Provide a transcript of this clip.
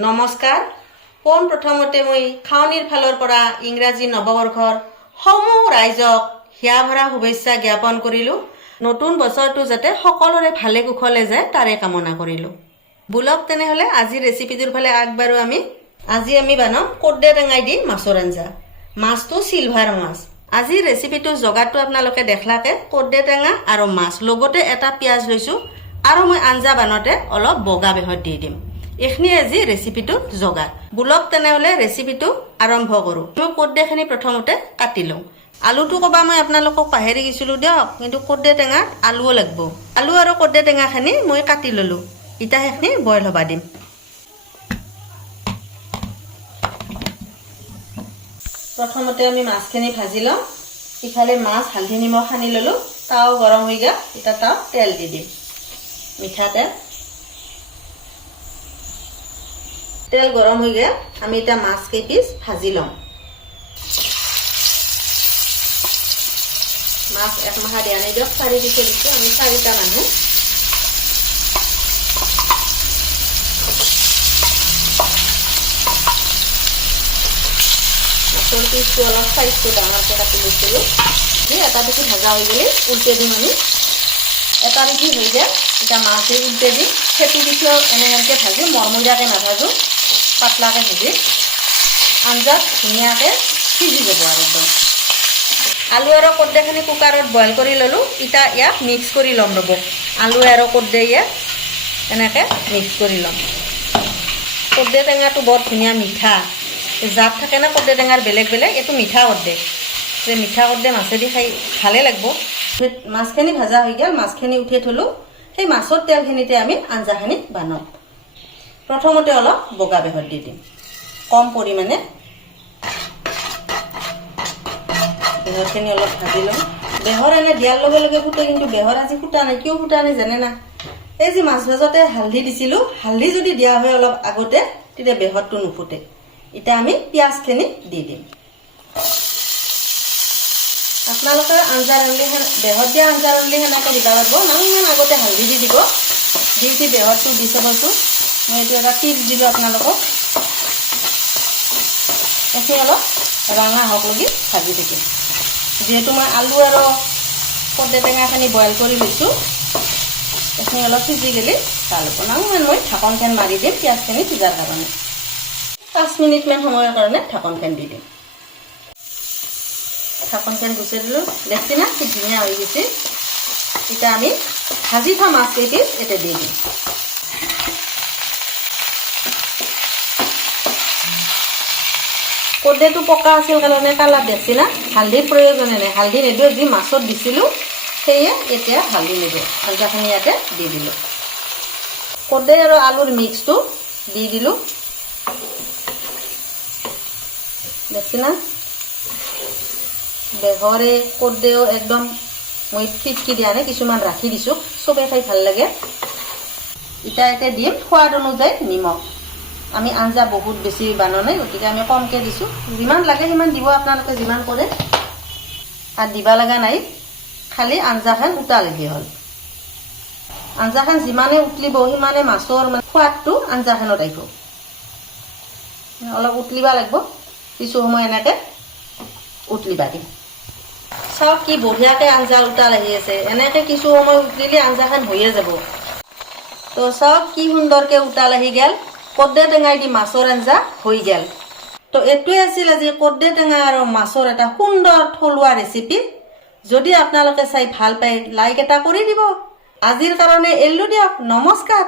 নমস্কাৰ পোন প্ৰথমতে মই খাৱনিৰ ফালৰ পৰা ইংৰাজী নৱবৰ্ষৰ সমূহ ৰাইজক হিয়া ভৰা শুভেচ্ছা জ্ঞাপন কৰিলোঁ। নতুন বছৰটো যাতে সকলোৰে ভালে কুশলে যায় তাৰে কামনা কৰিলোঁ। বুলক তেনেহ'লে আজি ৰেচিপিটোৰ ফালে আগবাঢ়ো আমি। আজি আমি বনাম কৰ্দে টেঙাই দি মাছৰ আঞ্জা। মাছটো চিলভাৰ মাছ। আজি ৰেচিপিটোৰ যোগাৰটো আপোনালোকে দেখলাকে কৰ্দে টেঙা আৰু মাছ লগতে এটা পিঁয়াজ লৈছোঁ আৰু মই আঞ্জা বানতে অলপ বগা বেহৰ দি দিম। এইখিনি আজি ৰেচিপিটো যোগাৰ। বুলক তেনেহ'লে ৰেচিপিটো আৰম্ভ কৰোঁ। মই কৰ্দেখিনি প্ৰথমতে কাটি লওঁ। আলুটো ক'বা মই আপোনালোকক পাহৰি গৈছিলোঁ দিয়ক, কিন্তু কৰ্দে টেঙাত আলুও লাগিব। আলু আৰু কৰ্দে টেঙাখিনি মই কাটি ল'লোঁ। এতিয়া সেইখিনি বইল হ'বা দিম। প্ৰথমতে আমি মাছখিনি ভাজি লওঁ। ইফালে মাছ হালধি নিমখ সানি ল'লোঁ। তাও গৰম হৈ গ'ল। এতিয়া তাও তেল দি দিম, মিঠাতেল। তেল গৰম হৈ গ'ল। আমি এতিয়া মাছ কেইপিচ ভাজি লওঁ। মাছ একমাহা দিয়া নাই দিয়ক, 4 পিচে দিছোঁ। আমি 4টা মানুহ। মাছৰ পিচটো অলপ চাইজটো ডাঙৰকৈ কাটি লৈছিলোঁ। এটা পিচি ভাজা হৈ গ'লে উল্টে দিম আমি। এটা পিচি হৈ যায় এতিয়া মাছে উল্টে দিম। সেইটো পিচও এনেকৈ ভাজি মৰমৰীয়াকৈ নাভাজোঁ, পাতলাকৈ ভাজি আঞ্জাত ধুনীয়াকৈ সিজি যাব আৰু একদম। আলু আৰু কৰ্দেখিনি কুকাৰত বইল কৰি ল'লোঁ। এতিয়া ইয়াক মিক্স কৰি ল'ম ৰ'ব। আলু আৰু কৰ্দে ইয়াক এনেকৈ মিক্স কৰি ল'ম। কৰ্দে টেঙাটো বৰ ধুনীয়া মিঠা। জাত থাকে না কৰ্দে টেঙাৰ বেলেগ বেলেগ, এইটো মিঠা কৰ্দে। যে মিঠা কৰ্দে মাছেদি খাই ভালে লাগিব। মাছখিনি ভাজা হৈ গ'ল, মাছখিনি উঠাই থলোঁ। সেই মাছৰ তেলখিনিতে আমি আঞ্জাখিনি বনাওঁ। প্ৰথমতে অলপ বগা বেহৰ দি দিম, কম পৰিমাণে। বেহৰখিনি অলপ ভাজি ল'ম। বেহৰ এনে দিয়াৰ লগে লগে ফুটে, কিন্তু বেহৰ আজি ফুটা নাই। কিয় ফুটা নাই জানে না? এই যে মাছ ভাজতে হালধি দিছিলোঁ, হালধি যদি দিয়া হয় অলপ আগতে তেতিয়া বেহৰটো নুফুটে। এতিয়া আমি পিঁয়াজখিনি দি দিম। আপোনালোকে আঞ্জা ৰান্ধিলে বেহৰ দিয়া আঞ্জা ৰান্ধিলে সেনেকৈ দিব পাৰিব। ইমান আগতে হালধি দি দিব। দি উঠি বেহৰটো দি চাবচোন। মই এইটো এটা টিপছ দিলোঁ আপোনালোকক। এইখিনি অলপ ৰঙা হওক লাগি ভাজি থাকিম। যিহেতু মই আলু আৰু কৰ্দে টেঙাখিনি বইল কৰি লৈছোঁ, এইখিনি অলপ সিজি গ'লে ভাল হ'ব। ইমান মই ঢাকনখন মাৰি দিম পিঁয়াজখিনি সিজাৰ কাৰণে। 5 মিনিটমান সময়ৰ কাৰণে ঢাকনখন দি দিম। ঢাকনখন গুচাই দিলোঁ। দেখছি না কি ধুনীয়া হৈ গৈছে। এতিয়া আমি ভাজি থোৱা মাছ কেইপিচ এতিয়া দি দিম। কৰ্দেটো পকা আছিল কাৰণে কালাৰ দেখছি না। হালধিৰ প্ৰয়োজনে নাই, হালধি নিদিওঁ। যি মাছত দিছিলোঁ সেয়ে এতিয়া হালধি নিদিওঁ। আঞ্জাখিনি ইয়াতে দি দিলোঁ। কৰ্দে আৰু আলুৰ মিক্সটো দি দিলোঁ। দেখছি না বেহৰে কৰ্দেও একদম মই ফিটকি দিয়া নাই, কিছুমান ৰাখি দিছোঁ। চবে খাই ভাল লাগে। এতিয়া দিম সোৱাদ অনুযায়ী নিমখ। আমি আঞ্জা বহুত বেছি বনোৱা নাই, গতিকে আমি কমকৈ দিছোঁ। যিমান লাগে সিমান দিব আপোনালোকে, যিমান কৰে। আৰু দিবা লগা নাই, খালি আঞ্জাখন উতালেহি হ'ল। আঞ্জাখন যিমানে উতলিব সিমানে মাছৰ সোৱাদটো আঞ্জাখনত আহিব। অলপ উতলিব লাগিব। কিছু সময় এনেকৈ উতলিবা দিম। চাওক কি বঢ়িয়াকৈ আঞ্জা উতাল আহি আছে। এনেকৈ কিছু সময় উতলিলে আঞ্জাখন হৈয়ে যাব। তো চাওক কি সুন্দৰকৈ উতাল আহি গ'ল। কৰ্দে টেঙাই দি মাছৰ আঞ্জা হৈ গ'ল। তো এইটোৱে আছিল আজি কৰ্দে টেঙা আৰু মাছৰ এটা সুন্দৰ থলুৱা ৰেচিপি। যদি আপোনালোকে চাই ভাল পায় লাইক এটা কৰি দিব। আজিৰ কাৰণে এৰিলোঁ দিয়ক। নমস্কাৰ।